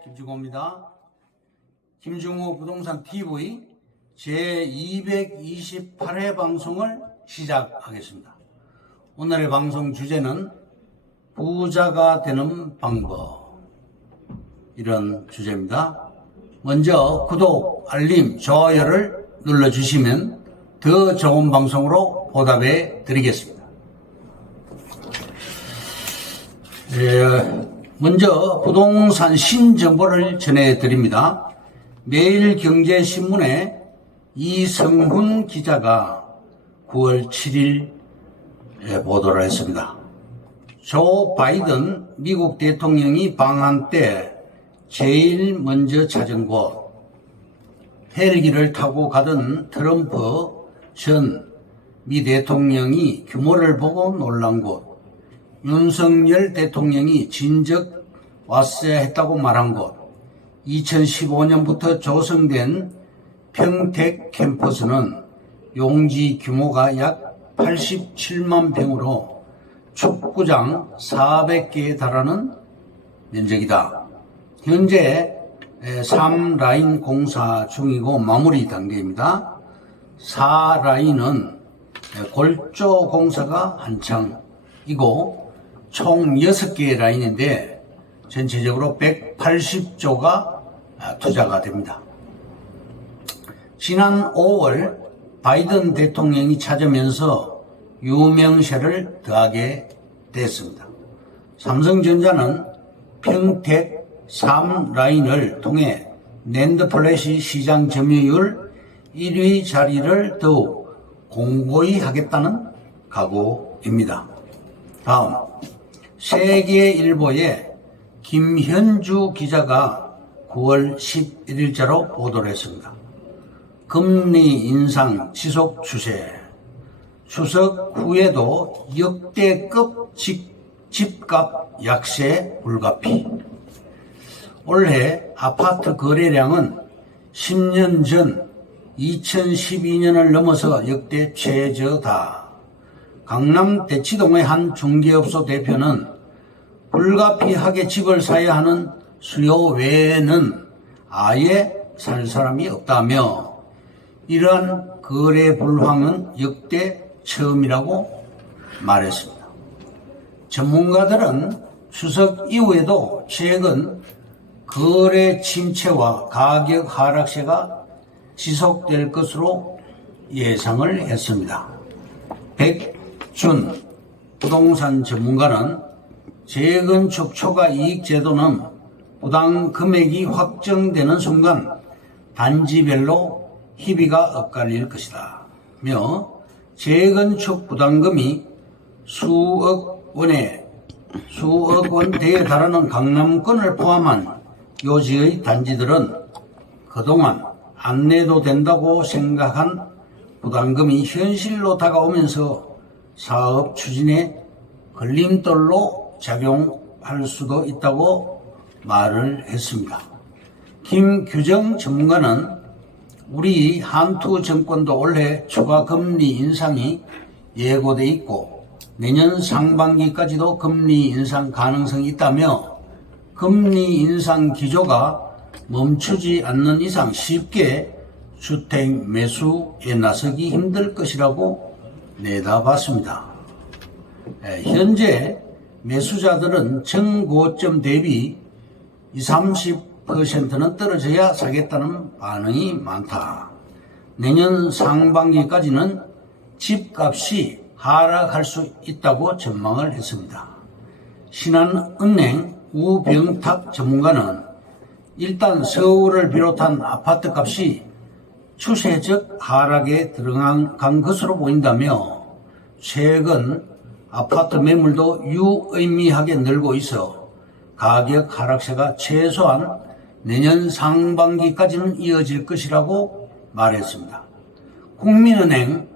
김중호입니다. 김중호 부동산 TV 제228회 방송을 시작하겠습니다. 오늘의 방송 주제는 부자가 되는 방법, 이런 주제입니다. 먼저 구독, 알림, 좋아요를 눌러주시면 더 좋은 방송으로 보답해 드리겠습니다. 먼저 부동산 신정보를 전해드립니다. 매일경제신문에 이성훈 기자가 9월 7일 보도를 했습니다. 조 바이든 미국 대통령이 방한 때 제일 먼저 찾은 곳, 헬기를 타고 가던 트럼프 전 미 대통령이 규모를 보고 놀란 곳, 윤석열 대통령이 진즉 왔어야 했다고 말한 곳, 2015년부터 조성된 평택 캠퍼스는 용지 규모가 약 87만 평으로 축구장 400개에 달하는 면적이다. 현재 3라인 공사 중이고 마무리 단계입니다. 4라인은 골조 공사가 한창이고 총 6개의 라인인데 전체적으로 180조가 투자가 됩니다. 지난 5월 바이든 대통령이 찾으면서 유명세를 더하게 됐습니다. 삼성전자는 평택 3라인을 통해 낸드플래시 시장 점유율 1위 자리를 더욱 공고히 하겠다는 각오입니다. 다음, 세계일보의 김현주 기자가 9월 11일자로 보도를 했습니다. 금리 인상 지속 추세, 추석 후에도 역대급 집값 약세 불가피. 올해 아파트 거래량은 10년 전 2012년을 넘어서 역대 최저다. 강남 대치동의 한 중개업소 대표는 불가피하게 집을 사야 하는 수요 외에는 아예 살 사람이 없다며 이러한 거래 불황은 역대 처음이라고 말했습니다. 전문가들은 추석 이후에도 최근 거래 침체와 가격 하락세가 지속될 것으로 예상을 했습니다. 준 부동산 전문가는 재건축 초과 이익 제도는 부담 금액이 확정되는 순간 단지별로 희비가 엇갈릴 것이다 며 재건축 부담금이 수억 원대에 달하는 강남권을 포함한 요지의 단지들은 그동안 안 내도 된다고 생각한 부담금이 현실로 다가오면서 사업 추진에 걸림돌로 작용할 수도 있다고 말을 했습니다. 김규정 전문가는 우리 한투 정권도 올해 추가 금리 인상이 예고돼 있고 내년 상반기까지도 금리 인상 가능성이 있다며 금리 인상 기조가 멈추지 않는 이상 쉽게 주택 매수에 나서기 힘들 것이라고 내다봤습니다. 현재 매수자들은 전고점 대비 20-30%는 떨어져야 사겠다는 반응이 많다. 내년 상반기까지는 집값이 하락할 수 있다고 전망을 했습니다. 신한은행 우병탁 전문가는 일단 서울을 비롯한 아파트값이 추세적 하락에 들어간 것으로 보인다며 최근 아파트 매물도 유의미하게 늘고 있어 가격 하락세가 최소한 내년 상반기까지는 이어질 것이라고 말했습니다. 국민은행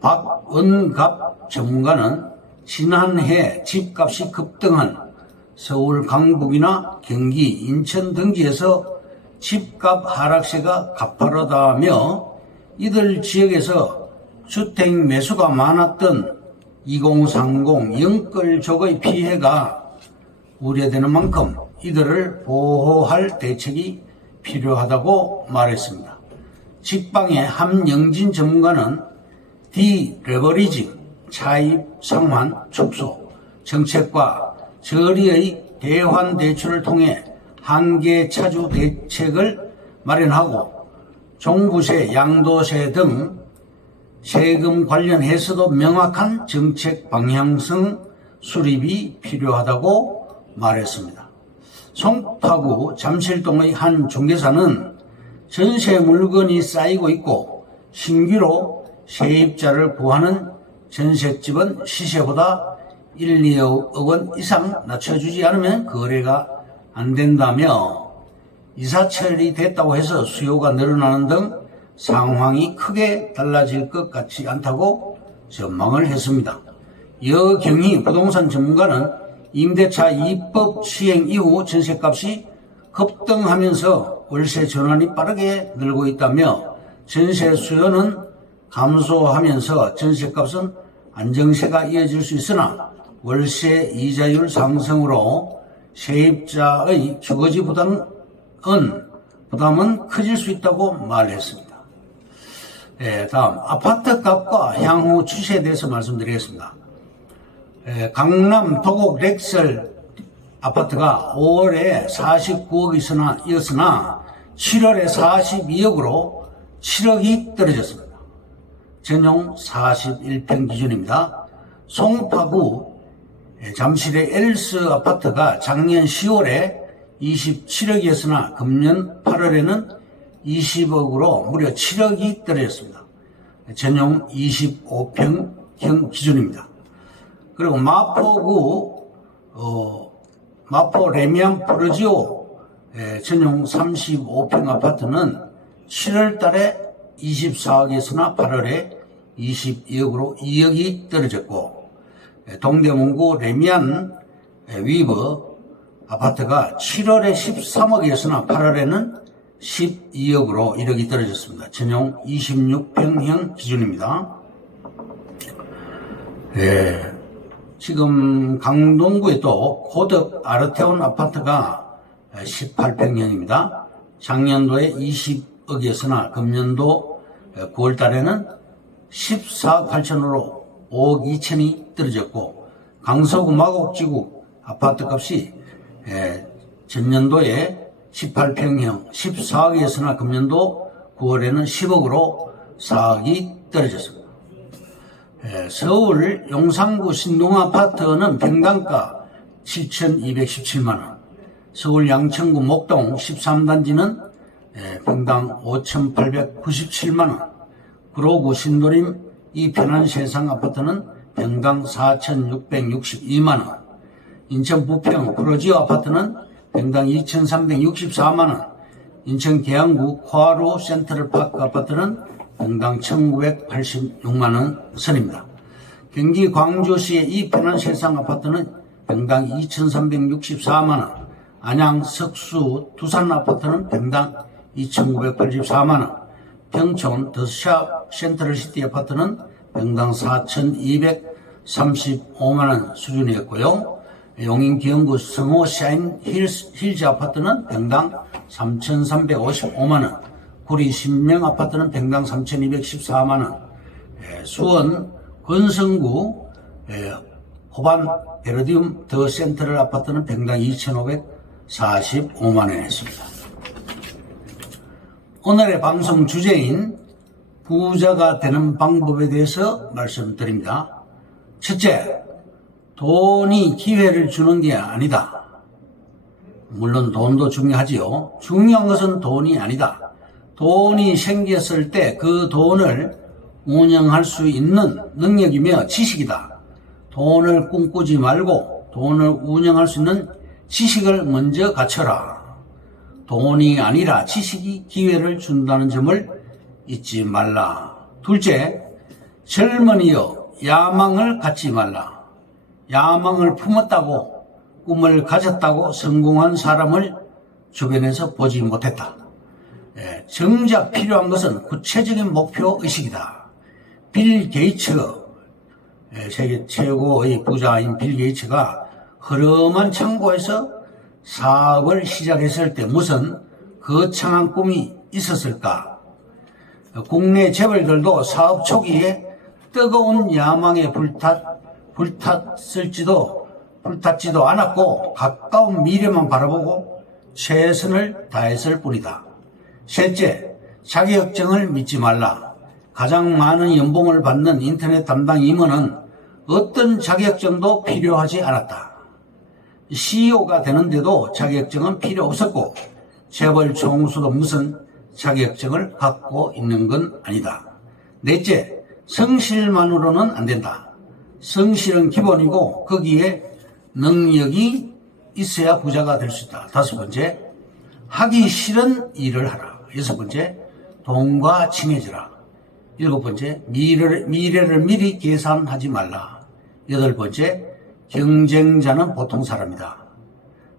박은갑 전문가는 지난해 집값이 급등한 서울 강북이나 경기, 인천 등지에서 집값 하락세가 가파르다며 이들 지역에서 주택 매수가 많았던 2030 영끌족의 피해가 우려되는 만큼 이들을 보호할 대책이 필요하다고 말했습니다. 직방의 함영진 전문가는 디레버리징, 차입 상환 축소 정책과 저리의 대환 대출을 통해 한계 차주 대책을 마련하고 종부세, 양도세 등 세금 관련해서도 명확한 정책 방향성 수립이 필요하다고 말했습니다. 송파구 잠실동의 한 중개사는 전세 물건이 쌓이고 있고 신규로 세입자를 구하는 전셋집은 시세보다 1, 2억 원 이상 낮춰주지 않으면 거래가 안 된다며 이사 처리됐다고 해서 수요가 늘어나는 등 상황이 크게 달라질 것 같지 않다고 전망을 했습니다. 여경희 부동산 전문가는 임대차 입법 시행 이후 전셋값이 급등하면서 월세 전환이 빠르게 늘고 있다며 전세 수요는 감소하면서 전셋값은 안정세가 이어질 수 있으나 월세 이자율 상승으로 세입자의 주거지 부담은 커질 수 있다고 말했습니다. 다음 아파트 값과 향후 추세에 대해서 말씀드리겠습니다. 강남 도곡 렉설 아파트가 5월에 49억이었으나 7월에 42억으로 7억이 떨어졌습니다. 전용 41평 기준입니다. 송파구 잠실의 엘스 아파트가 작년 10월에 27억이었으나 금년 8월에는 20억으로 무려 7억이 떨어졌습니다. 전용 25평형 기준입니다. 그리고 마포구 마포 레미안 프로지오 전용 35평 아파트는 7월 달에 24억이었으나 8월에 22억으로 2억이 떨어졌고 동대문구 레미안 위버 아파트가 7월에 13억이었으나 8월에는 12억으로 1억이 떨어졌습니다. 전용 26평형 기준입니다. 지금 강동구에 또 고덕 아르테온 아파트가 18평형입니다. 작년도에 20억이었으나 금년도 9월 달에는 14억 8천으로 5억 2천이 떨어졌고 강서구 마곡지구 아파트 값이 전년도에 18평형 14억이었으나 금년도 9월에는 10억으로 4억이 떨어졌습니다. 서울 용산구 신동아파트는 평당가 7,217만원, 서울 양천구 목동 13단지는 평당 5,897만원, 구로구 신도림 이편한세상 아파트는 평당 4,662만원, 인천 부평 프로지오 아파트는 평당 2,364만원, 인천 계양구 코아루 센트럴파크 아파트는 평당 1,986만원 선입니다. 경기 광주시의 이 편한세상 아파트는 평당 2,364만원, 안양 석수 두산 아파트는 평당 2,984만원, 평촌 더샵 센트럴시티 아파트는 평당 4,235만원 수준이었고요. 용인 기흥구 성호 샤인 힐즈 아파트는 평당 3,355만원, 구리 신명 아파트는 평당 3,214만원, 수원 건성구 호반 베르디움 더 센트럴 아파트는 평당 2,545만원이었습니다. 오늘의 방송 주제인 부자가 되는 방법에 대해서 말씀드립니다. 첫째, 돈이 기회를 주는 게 아니다. 물론 돈도 중요하지요. 중요한 것은 돈이 아니다. 돈이 생겼을 때 그 돈을 운영할 수 있는 능력이며 지식이다. 돈을 꿈꾸지 말고 돈을 운영할 수 있는 지식을 먼저 갖춰라. 돈이 아니라 지식이 기회를 준다는 점을 잊지 말라. 둘째, 젊은이여 야망을 갖지 말라. 야망을 품었다고 꿈을 가졌다고 성공한 사람을 주변에서 보지 못했다. 정작 필요한 것은 구체적인 목표의식이다. 빌 게이츠, 세계 최고의 부자인 빌 게이츠가 허름한 창고에서 사업을 시작했을 때 무슨 거창한 꿈이 있었을까? 국내 재벌들도 사업 초기에 뜨거운 야망에 불탔지도 않았고 가까운 미래만 바라보고 최선을 다했을 뿐이다. 셋째, 자격증을 믿지 말라. 가장 많은 연봉을 받는 인터넷 담당 임원은 어떤 자격증도 필요하지 않았다. CEO가 되는데도 자격증은 필요 없었고 재벌 총수도 무슨 자격증을 갖고 있는 건 아니다. 넷째, 성실만으로는 안 된다. 성실은 기본이고 거기에 능력이 있어야 부자가 될 수 있다. 다섯 번째, 하기 싫은 일을 하라. 여섯 번째, 돈과 친해지라. 일곱 번째, 미래를 미리 계산하지 말라. 여덟 번째, 경쟁자는 보통 사람이다.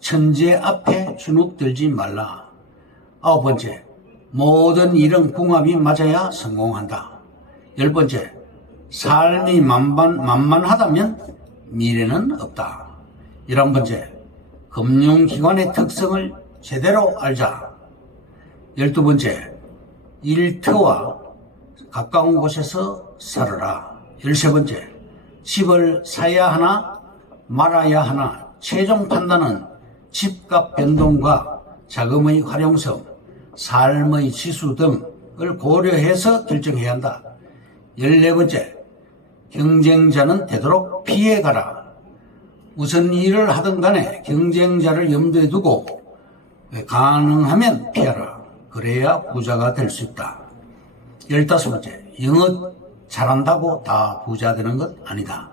천재 앞에 주눅들지 말라. 아홉 번째, 모든 일은 궁합이 맞아야 성공한다. 열 번째, 삶이 만만하다면 미래는 없다. 11번째, 금융기관의 특성을 제대로 알자. 12번째, 일터와 가까운 곳에서 살아라. 13번째, 집을 사야 하나 말아야 하나 최종 판단은 집값 변동과 자금의 활용성, 삶의 지수 등을 고려해서 결정해야 한다. 14번째, 경쟁자는 되도록 피해가라. 무슨 일을 하든 간에 경쟁자를 염두에 두고 가능하면 피하라. 그래야 부자가 될 수 있다. 15번째, 영어 잘한다고 다 부자 되는 것 아니다.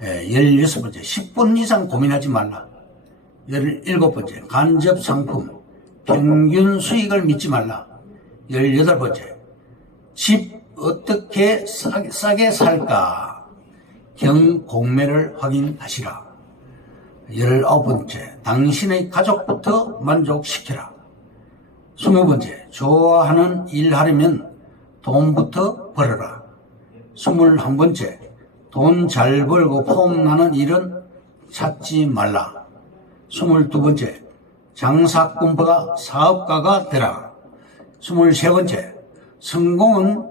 16번째, 10분 이상 고민하지 말라. 17번째, 간접 상품, 평균 수익을 믿지 말라. 18번째, 집 어떻게 싸게 살까? 경공매를 확인하시라. 19번째, 당신의 가족부터 만족시켜라. 20번째, 좋아하는 일 하려면 돈부터 벌어라. 21번째, 돈 잘 벌고 폼나는 일은 찾지 말라. 22번째, 장사꾼보다 사업가가 되라. 23번째, 성공은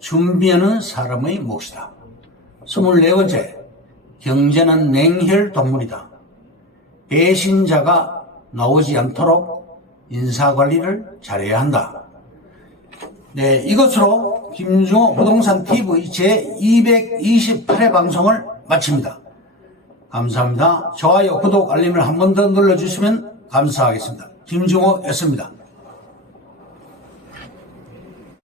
준비하는 사람의 몫이다. 24번째, 경제는 냉혈동물이다. 배신자가 나오지 않도록 인사관리를 잘해야 한다. 네, 이것으로 김중호 부동산 TV 제228회 방송을 마칩니다. 감사합니다. 좋아요, 구독, 알림을 한 번 더 눌러주시면 감사하겠습니다. 김중호였습니다.